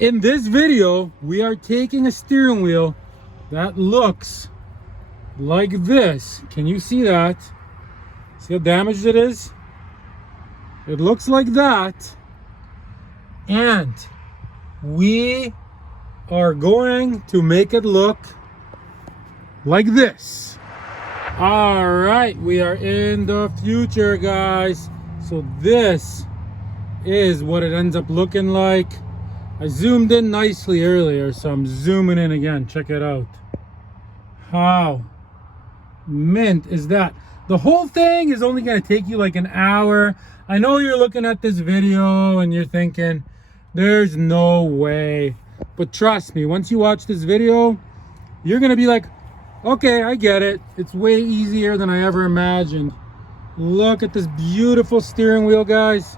In this video, we are taking a steering wheel that looks like this. Can you see that? See how damaged it is? It looks like that. And we are going to make it look like this. All right, we are in the future, guys. So this is what it ends up looking like. I zoomed in nicely earlier, so I'm zooming in again. Check it out. How mint is that? The whole thing is only going to take you like an hour. I know you're looking at this video and you're thinking, there's no way. But trust me, once you watch this video, you're going to be like, okay, I get it. It's way easier than I ever imagined. Look at this beautiful steering wheel, guys.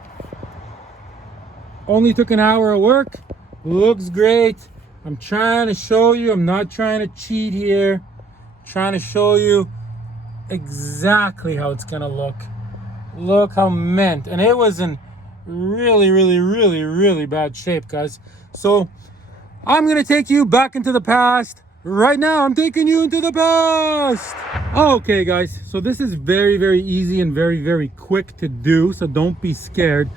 Only took an hour of work. Looks great. I'm trying to show you. I'm not trying to cheat here. I'm trying to show you exactly how it's gonna look. Look how mint. And it was in really bad shape, guys. So I'm gonna take you back into the past. Right now, I'm taking you into the past. Okay, guys. So this is very easy and very quick to do. So don't be scared.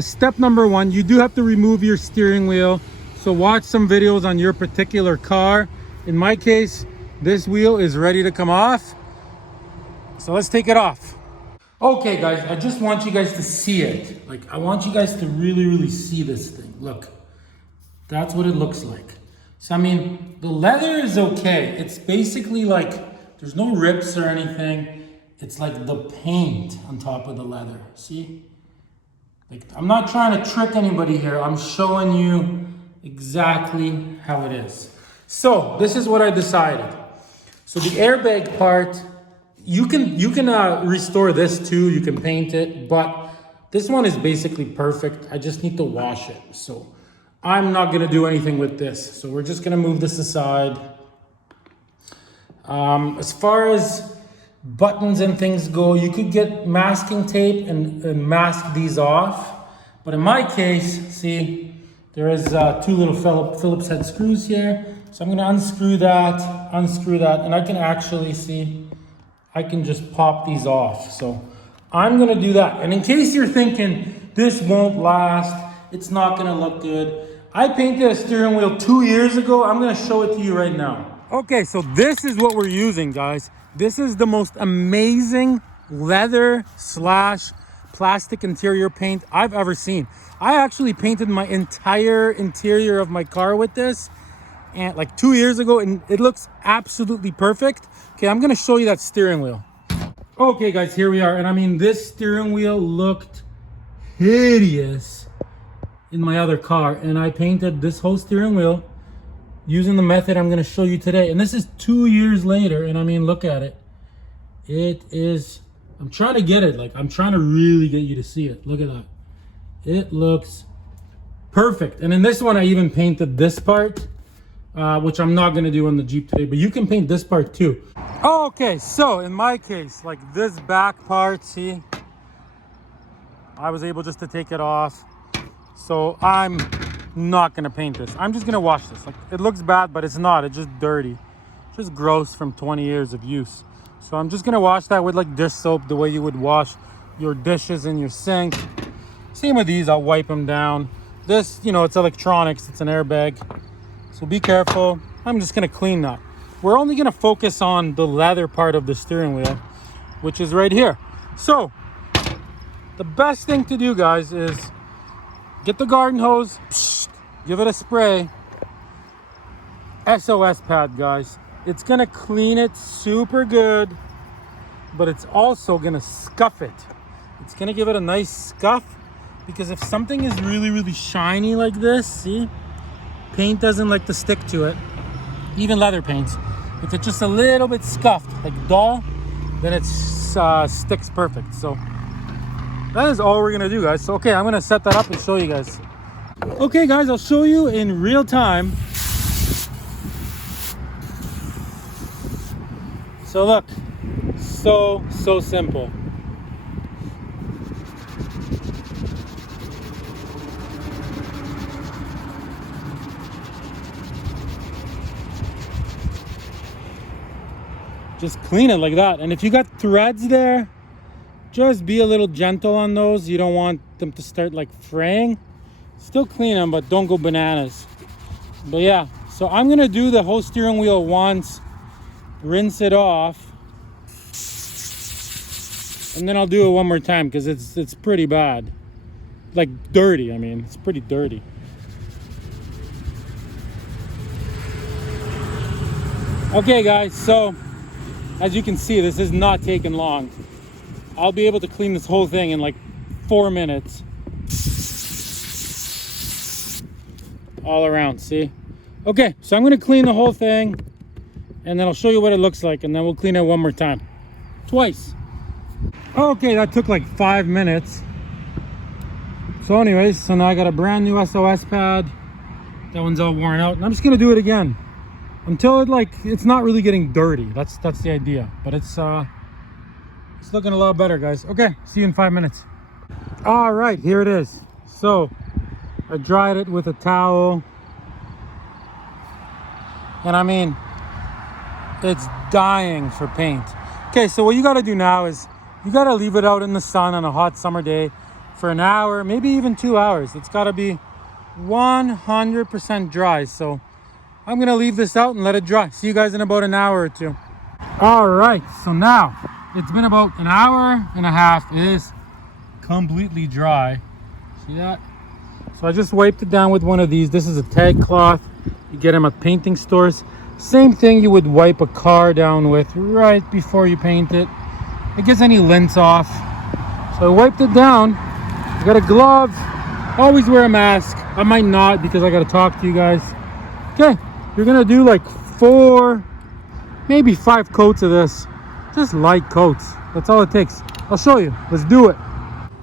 Step number one, you do have to remove your steering wheel. So watch some videos on your particular car. In my case, this wheel is ready to come off. So let's take it off. Okay, guys, I just want you guys to see it. Like, I want you guys to really see this thing. Look, that's what it looks like. So, I mean, the leather is okay. It's basically like, there's no rips or anything. It's like the paint on top of the leather. See? Like, I'm not trying to trick anybody here. I'm showing you exactly how it is. So this is what I decided. So the airbag part, you can restore this too. You can paint it, but this one is basically perfect. I just need to wash it. So I'm not gonna do anything with this. So we're just gonna move this aside. As far as buttons and things go, you could get masking tape and mask these off, but in my case, see, there is two little Phillips head screws here, so I'm going to unscrew that, and I can actually see, I can just pop these off. So I'm going to do that. And in case you're thinking this won't last, it's not going to look good, I painted a steering wheel 2 years ago. I'm going to show it to you right now. Okay, so this is what we're using, guys. This is the most amazing leather / plastic interior paint I've ever seen. I actually painted my entire interior of my car with this, and like 2 years ago, and it looks absolutely perfect. Okay, I'm gonna show you that steering wheel. Okay, guys, here we are. And I mean, this steering wheel looked hideous in my other car, and I painted this whole steering wheel using the method I'm going to show you today. And this is 2 years later, and I mean, look at it. It is, I'm trying to get it, like, I'm trying to really get you to see it. Look at that. It looks perfect. And in this one, I even painted this part, which I'm not going to do on the Jeep today, but you can paint this part too. Okay, so in my case, like this back part, see, I was able just to take it off. So I'm not gonna paint this. I'm just gonna wash this. Like, it looks bad, but it's not. It's just dirty. It's just gross from 20 years of use. So I'm just gonna wash that with like dish soap, the way you would wash your dishes in your sink. Same with these, I'll wipe them down. This, you know, it's electronics, it's an airbag. So be careful. I'm just gonna clean that. We're only gonna focus on the leather part of the steering wheel, which is right here. So the best thing to do, guys, is get the garden hose, give it a spray. SOS pad, guys. It's gonna clean it super good, but it's also gonna scuff it. It's gonna give it a nice scuff, because if something is really shiny like this, see, paint doesn't like to stick to it. Even leather paints. If it's just a little bit scuffed, like dull, then it sticks perfect. So that is all we're gonna do, guys. So okay, I'm gonna set that up and show you guys. Okay, guys, I'll show you in real time. So look, so simple. just clean it like that. And if you got threads there, just be a little gentle on those. You don't want them to start like fraying. Still clean them, but don't go bananas. But yeah, so I'm gonna do the whole steering wheel once, rinse it off, and then I'll do it one more time because it's pretty bad. Like dirty, I mean, it's pretty dirty. Okay guys, so as you can see, this is not taking long. I'll be able to clean this whole thing in like 4 minutes. All around, see? Okay, so I'm gonna clean the whole thing and then I'll show you what it looks like and then we'll clean it one more time. Twice. Okay, that took like 5 minutes. So anyways, so now I got a brand new SOS pad. That one's all worn out. And I'm just gonna do it again until it's not really getting dirty. That's the idea. But it's looking a lot better, guys. Okay, see you in 5 minutes. All right, here it is. So I dried it with a towel. And I mean, it's dying for paint. Okay, so what you gotta do now is you gotta leave it out in the sun on a hot summer day for an hour, maybe even 2 hours. It's gotta be 100% dry. So I'm gonna leave this out and let it dry. See you guys in about an hour or two. All right, so now it's been about an hour and a half. It is completely dry. See that? So I just wiped it down with one of these. This is a tag cloth. You get them at painting stores. Same thing you would wipe a car down with right before you paint it. It gets any lint off. So I wiped it down. I got a glove. Always wear a mask. I might not because I got to talk to you guys. Okay, you're gonna do like 4, maybe 5 coats of this. Just light coats. That's all it takes. I'll show you. Let's do it.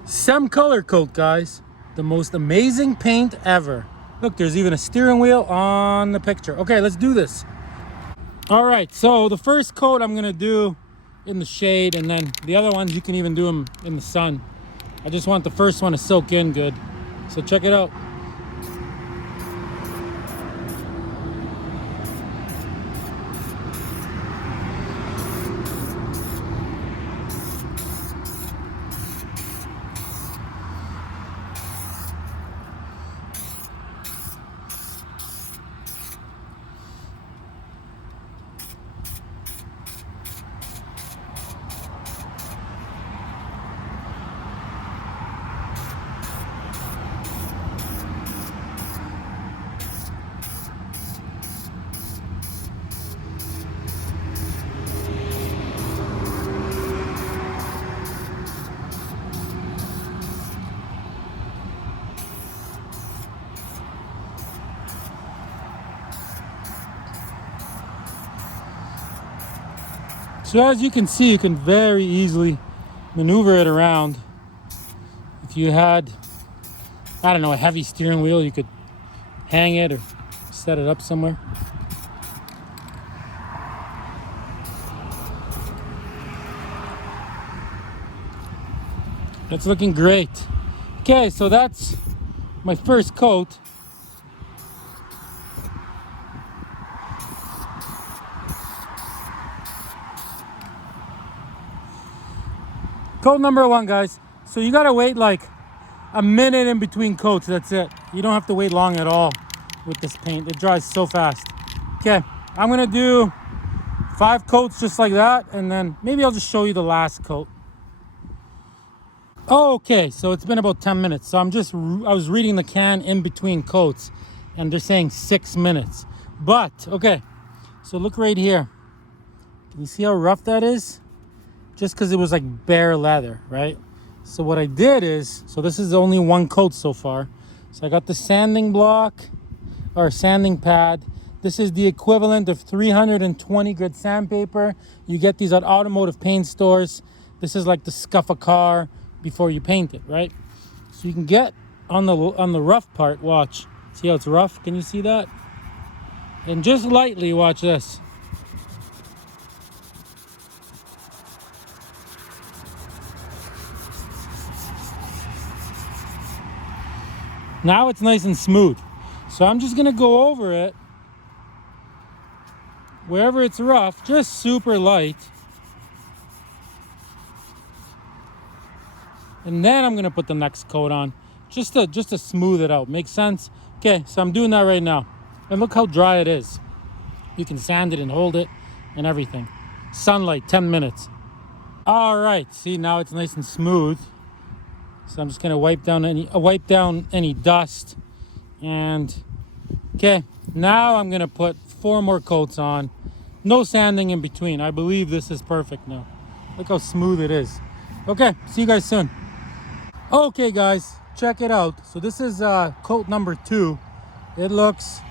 Sem color coat, guys. The most amazing paint ever. Look, there's even a steering wheel on the picture. Okay, let's do this. All right, so the first coat I'm gonna do in the shade, and then the other ones you can even do them in the sun. I just want the first one to soak in good. So check it out. So as you can see, you can very easily maneuver it around. If you had, I don't know, a heavy steering wheel, you could hang it or set it up somewhere. That's looking great. Okay, so that's my first coat. Coat number 1, guys. So you gotta wait like a minute in between coats. That's it. You don't have to wait long at all with this paint. It dries so fast. Okay, I'm gonna do 5 coats just like that, and then maybe I'll just show you the last coat. Okay, so it's been about 10 minutes. So I was reading the can in between coats, and they're saying 6 minutes. But okay, so look right here. Can you see how rough that is? Just because it was like bare leather, right? So what I did is, so this is only 1 coat so far. So I got the sanding block or sanding pad. This is the equivalent of 320 grit sandpaper. You get these at automotive paint stores. This is like to scuff a car before you paint it, right? So you can get on the rough part. Watch, see how it's rough? Can you see that? And just lightly, watch this. Now it's nice and smooth. So I'm just gonna go over it wherever it's rough, just super light. And then I'm gonna put the next coat on, just to smooth it out. Makes sense? Okay, so I'm doing that right now. And look how dry it is. You can sand it and hold it and everything. Sunlight, 10 minutes. All right, see, now it's nice and smooth. So I'm just gonna wipe down any dust. And okay, now I'm gonna put 4 more coats on. No sanding in between. I believe this is perfect now. Look how smooth it is. Okay, see you guys soon. Okay guys, check it out. So this is coat number 2. It looks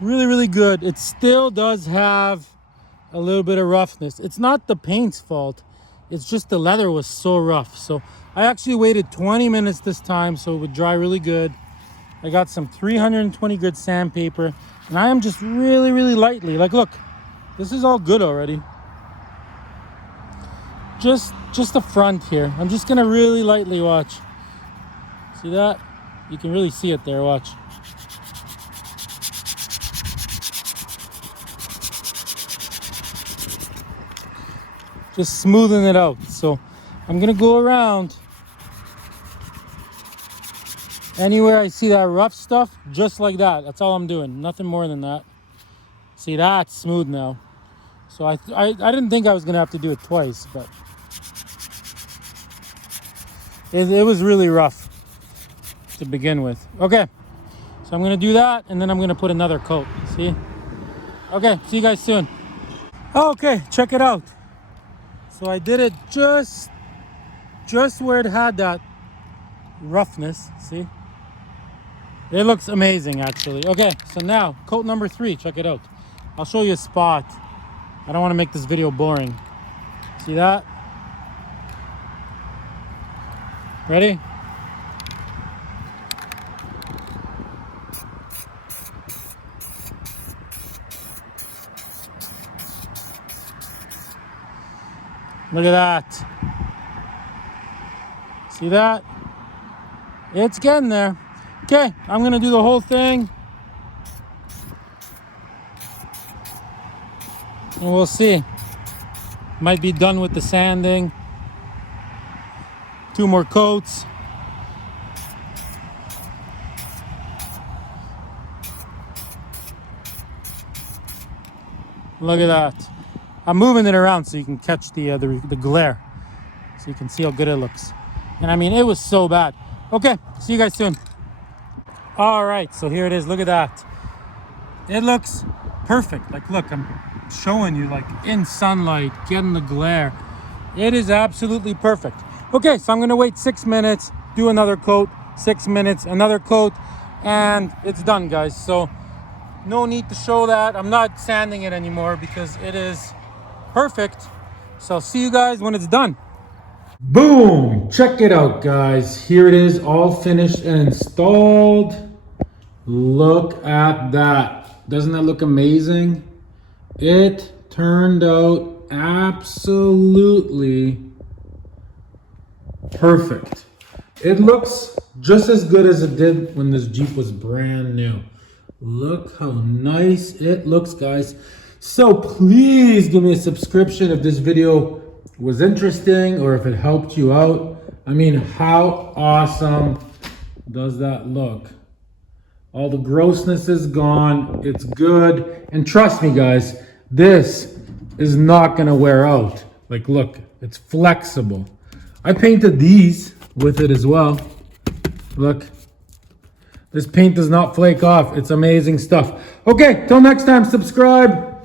really good. It still does have a little bit of roughness. It's not the paint's fault. It's just the leather was so rough. So I actually waited 20 minutes this time so it would dry really good. I got some 320 grit sandpaper, and I am just really lightly, like look, this is all good already. Just the front here. I'm just gonna really lightly watch. See that? You can really see it there, watch. Just smoothing it out. So I'm gonna go around. Anywhere I see that rough stuff, just like that. That's all I'm doing. Nothing more than that. See, that's smooth now. So I didn't think I was gonna have to do it twice, but it was really rough to begin with. Okay, so I'm gonna do that, and then I'm gonna put another coat. See? Okay, see you guys soon. Okay, check it out. So I did it just where it had that roughness. See? It looks amazing, actually. Okay, so now coat number 3. Check it out. I'll show you a spot. I don't want to make this video boring. See that? Ready? Look at that. See that? It's getting there. Okay, I'm gonna do the whole thing. And we'll see. Might be done with the sanding. 2 more coats. Look at that. I'm moving it around so you can catch the glare. So you can see how good it looks. And I mean, it was so bad. Okay, see you guys soon. All right, so here it is. Look at that. It looks perfect. Like, look, I'm showing you, like, in sunlight, getting the glare. It is absolutely perfect. Okay, so I'm gonna wait 6 minutes, do another coat, 6 minutes, another coat, and it's done, guys. So no need to show that. I'm not sanding it anymore because it is perfect. So I'll see you guys when it's done. Boom! Check it out, guys. Here it is, all finished and installed. Look at that. Doesn't that look amazing? It turned out absolutely perfect. It looks just as good as it did when this Jeep was brand new. Look how nice it looks, guys. So please give me a subscription if this video was interesting or if it helped you out. I mean, how awesome does that look? All the grossness is gone. It's good. And trust me, guys, this is not gonna wear out. Like, look, it's flexible. I painted these with it as well. Look, this paint does not flake off. It's amazing stuff. Okay, till next time, subscribe.